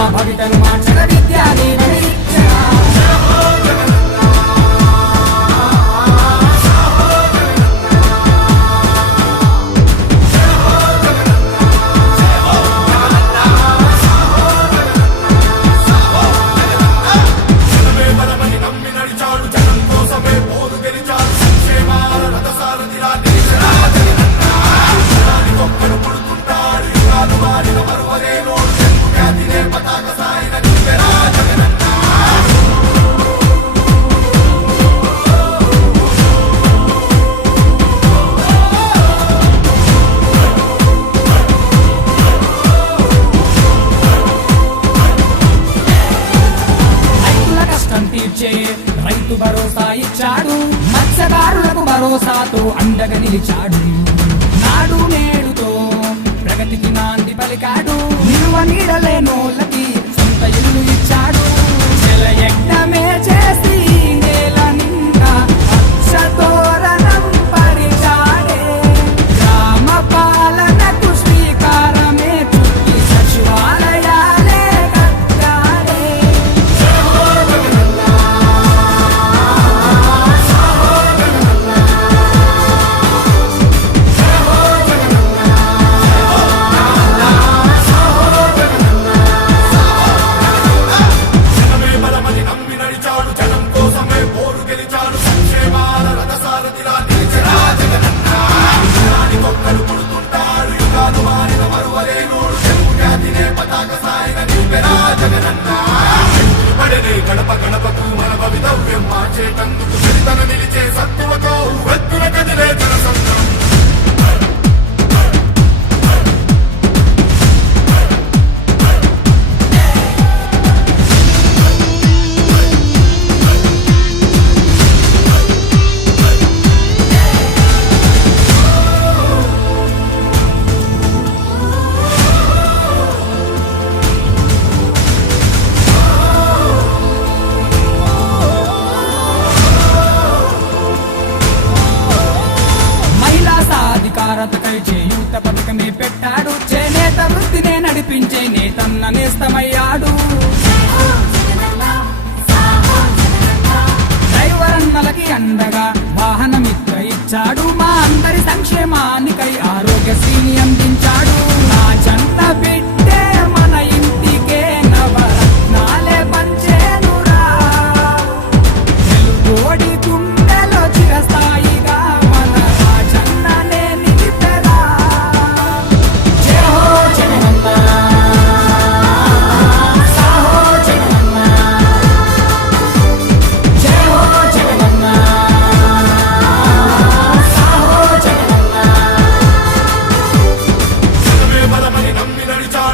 మా భవితను మార్చగ విద్యా దీవెన ఇచ్చరా. రైతు భరోసా ఇచ్చాడు, మత్స్యకారులకు భరోసాతో అండగా నిలిచాడు. నాడు నేడుతో ప్రగతికి నాంది పలికాడు, నిలువ నీడలేనోళ్ళకి సొంత ఇల్లు ఇచ్చాడు. జలయజ్ఞమే చేసి నేల నిండా పచ్చతోరణం పరిచాడే, గ్రామ పాలనకు శ్రీకారమే చుట్టి సచివాలయాలే కట్టాడే. గడప గడపకు మన భవితవ్యం మార్చేటందుకు చరితన నిలిచే సత్తువతో వెత్తున కదిలే జనసంద్రం. సాధికారతకై చేయూత పథకమే పెట్టాడు, చేనేత వృత్తినే నడిపించే నేతన్న నేస్తమయ్యాడు. డ్రైవరన్నలకి అండగా వాహనమిత్ర ఇచ్చాడు, మా అందరి సంక్షేమానికై ఆరోగ్యశ్రీని అందించాడు. నా జన్న బిడ్డే మన ఇంటికే నవరత్నాలే పంచేనురా, తెలుగోడి గుండెలో చిరస్థాయిగా మన రాజన్ననే నిలిపెరా. జయ హో జగనన్న, సాహో జగనన్న, జయ హో జగనన్న, సాహో జగనన్న. జనమే బలమని నమ్మి నడిచాడు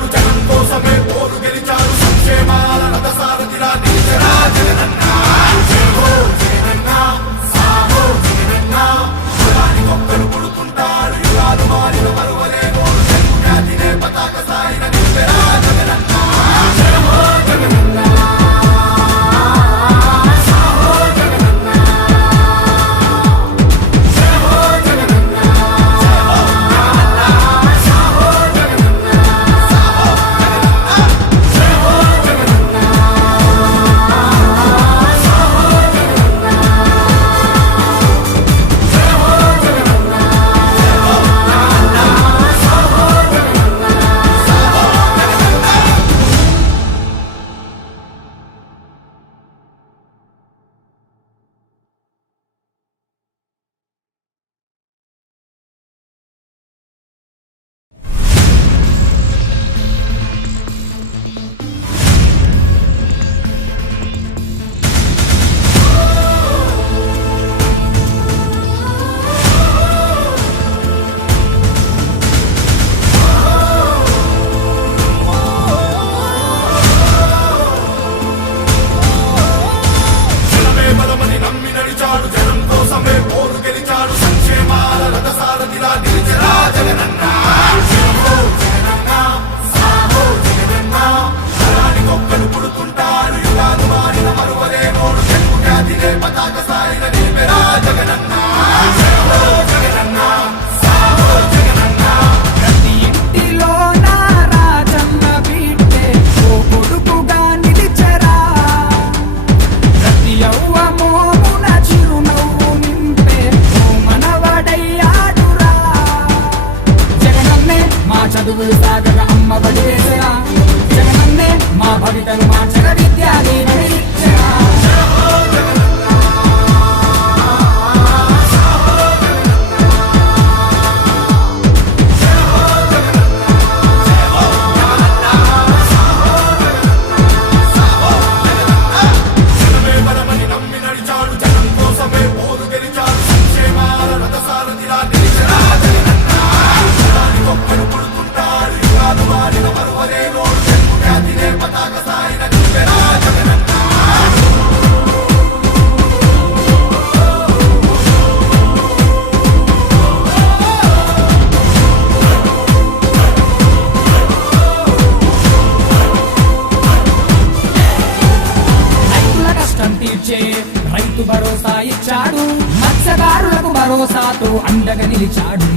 భరోసాతో అండగా నిలిచాడు.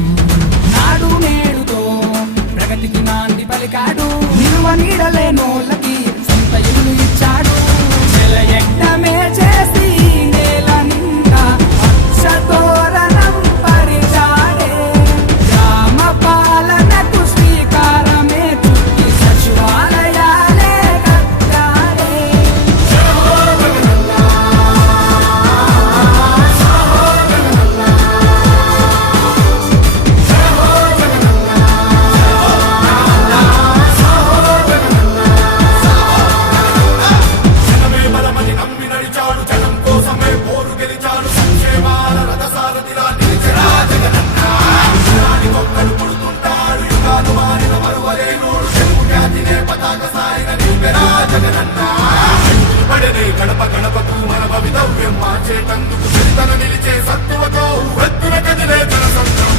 నాడు నేడుతో ప్రగతికి నాంది పలికాడు. నిలువ నీడలేనోళ్ళకి సొంత ఇల్లు ఇచ్చాడు. చెలయజ్ఞమే చేసి నేల నిండా పచ్చతోరణం పరిచాడే. గ్రామ పాలనకు శ్రీకారమే చుట్టి సచివాలయాలే కట్టాడే. జనమే బలమని నమ్మి నడిచాడు. జనం కోసమే పోరు గెలిచాడు. సంక్షేమాల రథసారథిలా నిలిచెరా జగనన్న. జనానికొక్కడు పుడుతుంటాడు. యుగాలు మారిన మరువలేనోడు. తెలుగు జాతినే పతాక సాయిన నిలిపెరా జగనన్న. పడనే గడప గడపకు మన భవితవ్యం మార్చేటందుకు చరితన నిలిచే సత్తువతో వెత్తున కదిలే జనసంద్రం.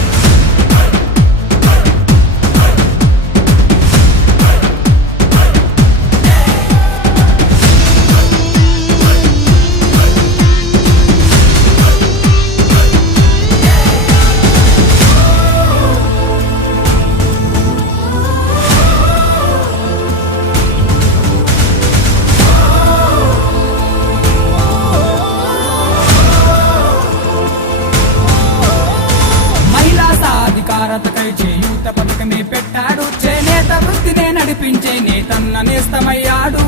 మహిళా సాధికారతకై చేయూత పథకమే పెట్టాడు. చేనేత వృత్తినే నడిపించే నేతన్న నేస్తమయ్యాడు.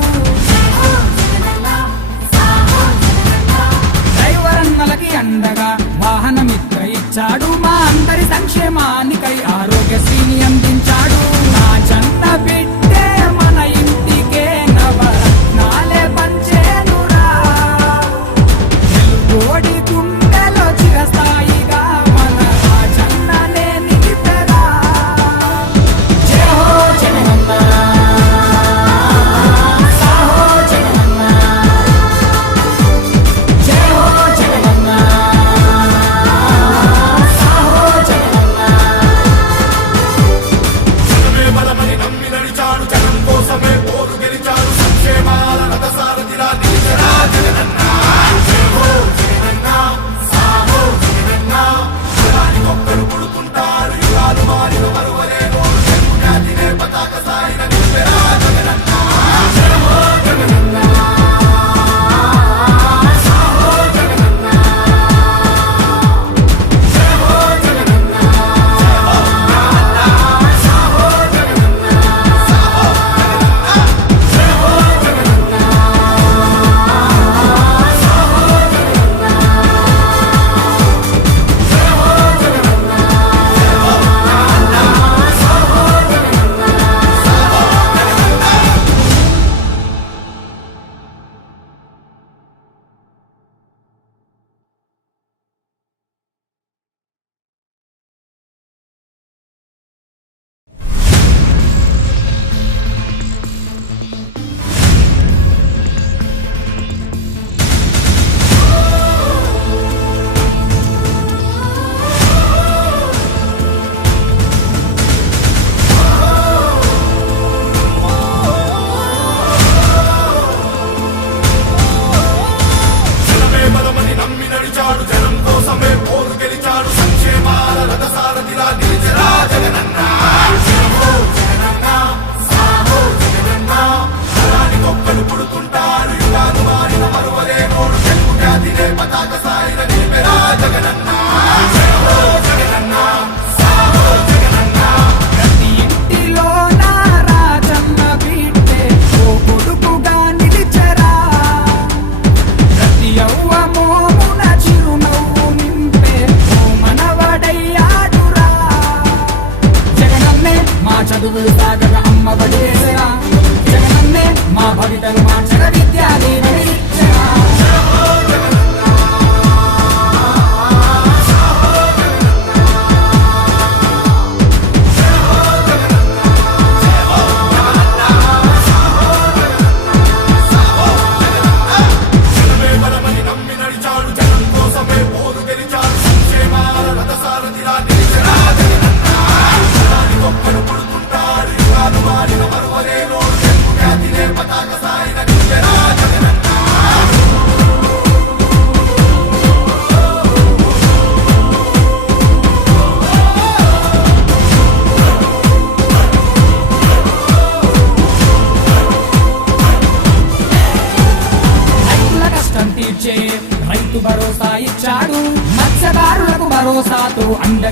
డ్రైవరన్నలకి అండగా వాహనమిత్ర ఇచ్చాడు. మా అందరి సంక్షేమానికై ఆరోగ్యశ్రీని అందించాడు. నా జన్న బిడ్డే మన ఇంటికే నవరత్నాలే పంచేనురా. తెలుగోడి గుండెలో చిరస్థాయిగా మన రాజన్ననే నిలిపెరా. జై హో జగనన్న, సాహో జగనన్న. జై హో జగనన్న, సాహో జగనన్న. జనమే బలమని నమ్మి నడిచాడు. జనం కోసమే పోరు గెలిచాడు. సంక్షేమాల రథసారథిలా నిలిచెరా జగనన్న. జై హో జగనన్న, సాహో జగనన్న. జనానికొక్కడు పుడుతుంటాడు. యుగాలు మారిన మరువలేనోడు. తెలుగు జాతినే పతాక సాయిన నిలిపెరా జగనన్న. జై హో జగనన్న, సాహో జగనన్న. జై హో జగనన్న, సాహో జగనన్న. జై హో జగనన్న, సాహో జగనన్న. జై హో జగనన్న, సాహో జగనన్న. జనమే బలమని నమ్మి నడిచాడు. జనం కోసమే పోరు గెలిచాడు. సంక్షేమాల రథసారథిలా నిలిచెరా జగనన్న. జై హో జగనన్న, సాహో జగనన్న. జనానికొక్కడు పుడుతుంటాడు. యుగాలు మారిన మరువలేనోడు. తెలుగు జాతినే పతాక సాయిన నిలిపెరా జగనన్న. జై హో జగనన్న, సాహో జగనన్న. ప్రతి ఇంటిలో నా రాజన్న బిడ్డే ఓ కొడుకుగా నిలిచెరా. ప్రతి యవ్వమోమున చిరునవ్వు నింపే ఓ మనవడయ్యాడురా. జగనన్నే మా చదువు సాగర అమ్మబడేసరా. జగనన్నే మా భవితను మార్చగ విద్యా దీవెన ఇచ్చెరా. జనమే బలమని నమ్మి నడిచాడు. జనం కోసమే పోరు గెలిచాడు. సంక్షేమాల రథసారథిలా నిలిచెరా జగనన్న. జనానికొక్కడు పుడుతుంటాడు. యుగాలు మారిన మరువలేనోడు. తెలుగు జాతినే పతాక సాయిన నిలిపెరా జగనన్న.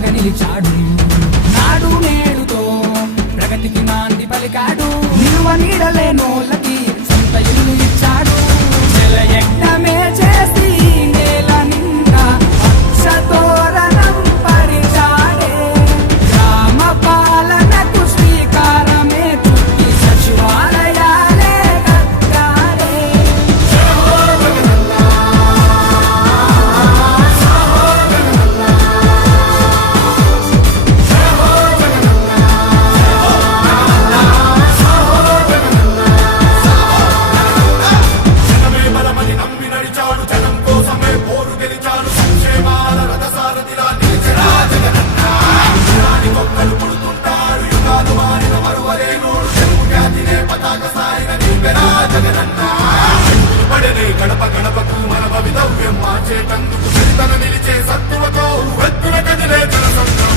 అండగా నిలిచాడు. నాడు నేడుతో ప్రగతికి నాంది పలికాడు. నిలువ నీడలేనోళ్ళకి సొంత ఇల్లు ఇచ్చాడు. జలయజ్ఞమే చేసి నేల నిండా పచ్చతోరణం పరిచాడే. గ్రామ పాలనకు శ్రీకారమే చుట్టి సచివాలయాలే కట్టాడే. జనమే బలమని నమ్మి నడిచాడు, జనం కోసమే పోరు గెలిచాడు. సంక్షేమాల రథసారథిలా నిలిచెరా జగనన్న. యుగానికి ఒక్కలు పుడుతుంటారు, యుగాలు మారిన మరువలేనోడు. తెలుగు జాతినే పతాక సాయిగా నిలిపెరా జగనన్న. అడుగులు పడనే గడప గడపకు మన భవితవ్యం మార్చేటందుకు చరితన నిలిచే సత్తువతో వెత్తుల కదిలే జన సంఘం.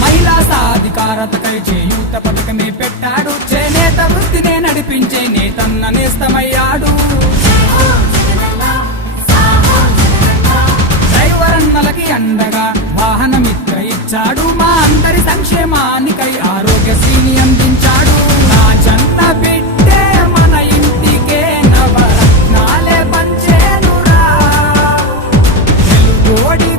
మహిళా సాధికారతకై చేయూత పథకమే పెట్టాడు. చేనేత వృత్తినే నడిపించే నేతన్న నేస్తమయ్యాడు. డ్రైవరన్నలకి అండగా వాహనమిత్ర ఇచ్చాడు. మా అందరి సంక్షేమానికై ఆరోగ్యశ్రీని అందించాడు. నా జన్న బిడ్డే మన ఇంటికే నవరత్నాలే పంచేనురా. తెలుగోడి